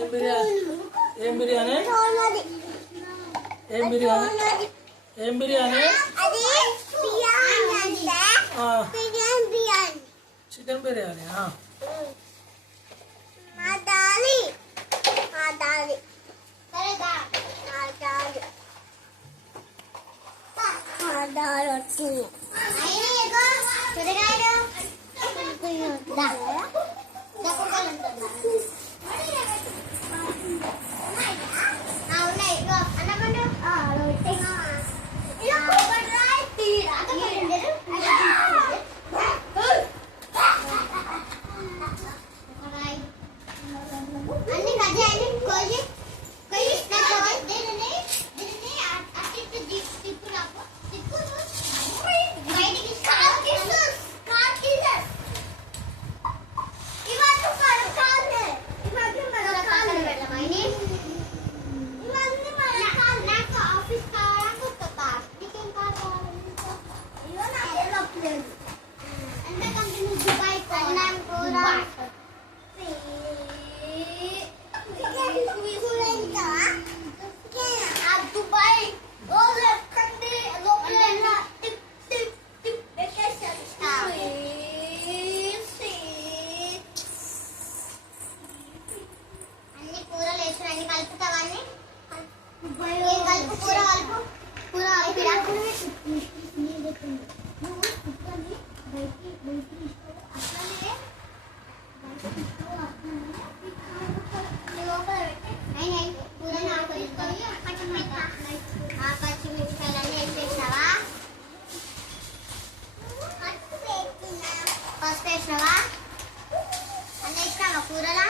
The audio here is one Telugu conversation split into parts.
ఏం బిర్యానీ ఏం బిర్యానీ ఏం బిర్యానీ ఏం బిర్యానీ చికెన్ బిర్యానీ వచ్చింది కూరలా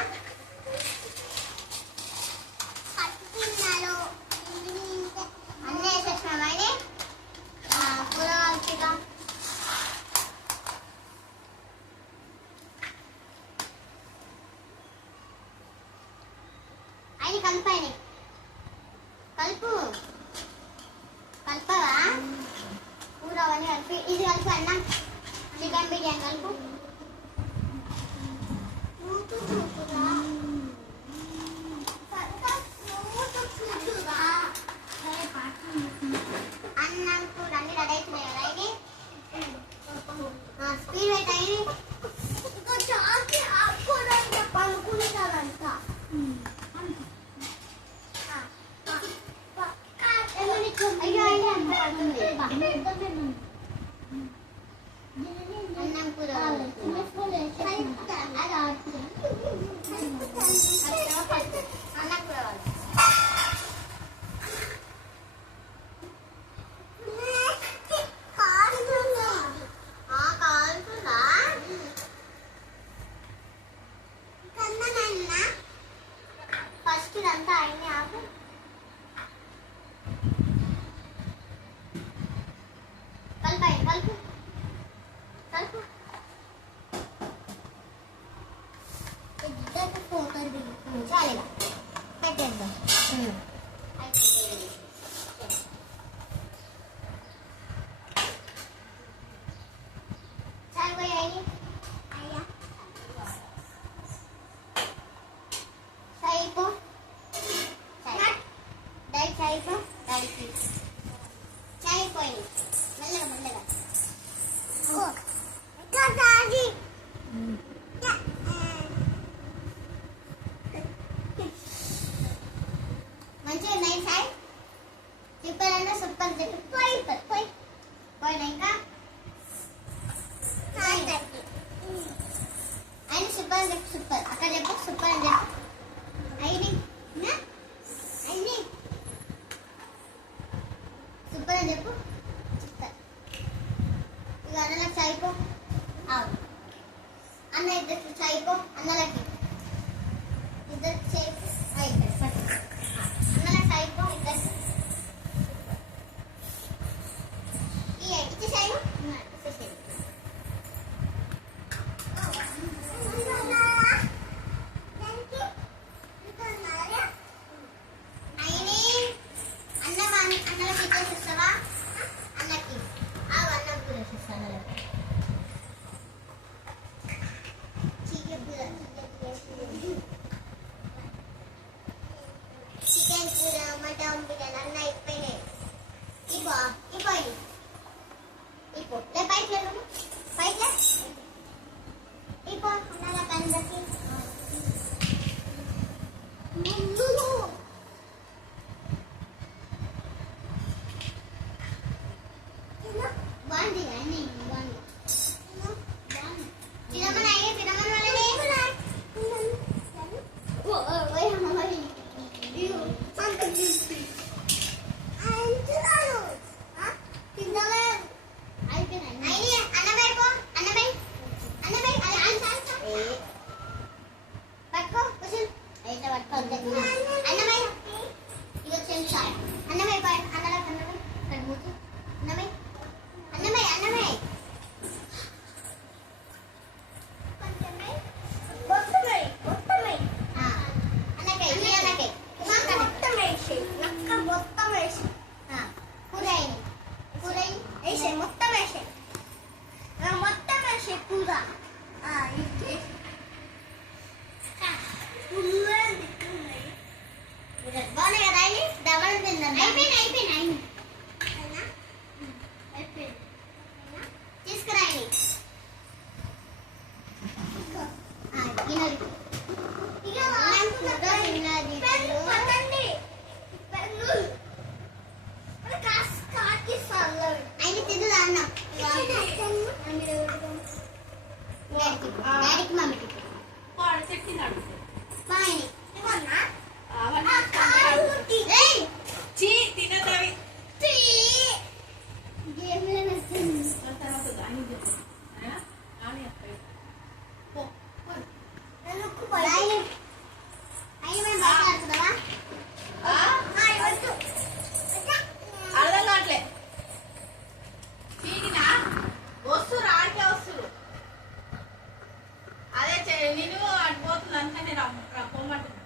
అన్నీ వేసేసినావా కూర కలిపిగా అయిన కలిపాయి కలుపు కలపవా కూర అవన్నీ కలిపి ఇది కలిపి అన్న చికెన్ బిర్యానీ కలుపు అన్నం కూర అన్ని రెడీ అవుతున్నాయి కదా ఇది స్పీడ్ పెట్టాయి పనుకుంటారంట అయ్యో అన్నం కూర అన్నం కూర ఫస్ట్ ఇదంతా అయింది ఆకు కలిపాయి కలుపు కలుపు ఇద్దరు పోతుంది చాలుగా పెట్టేద్దాం చాలిపోయాయి సైపో డైట్ సైపో డైట్ చాలిపోయింది మెల్లగా మెల్లగా మంచిగా ఉన్నాయి సార్ చెప్పారంటే సూపర్ చెప్పి పోయినా ఇంకా ఆయన సూపర్ అని చెప్పి సూపర్ అక్కడ చెప్పు సూపర్ అని చెప్పు అయినా అయినా సూపర్ అని చెప్పు సూపర్ ఇక అన్నలకు చాయిపో అన్న ఇద్దరు చాయిపో అన్నలకి ఇద్దరు చేయిపో ఇద్దరు అన్నలకు చాయిపో ఇద్దరు ఇచ్చేసాయి ఇచ్చేసాయి అన్నలకి ఇచ్చేసిస్తావా అన్నకి అన్నం కూడా ఇస్తాను బాగుంది అన్ని బాగుంది. తినమని తినమని వాళ్ళని ఓ ఓ అమ్మ మరి ఇయో సంత తీసి అంటున్నాను తినలే అయిపోయింది. అయ్యి అన్నబై అన్నబై అది ఆన్సర్ పట్టుకో కుషన్ అయితే పట్టుకో అన్నబై ఇది చెంచా అన్నబై అన్నలా అన్నబై కడుముతు అన్నబై అన్నబై తీసుకురాయి ఆయన తిన్నదా అన్నం డాడీకి మమ్మీకి అర్థం కావట్లే చీకినా వస్తురు ఆడికే వస్తురు అదే నేను అటు పోతుంది అంతా నేను పొమ్మంటుంది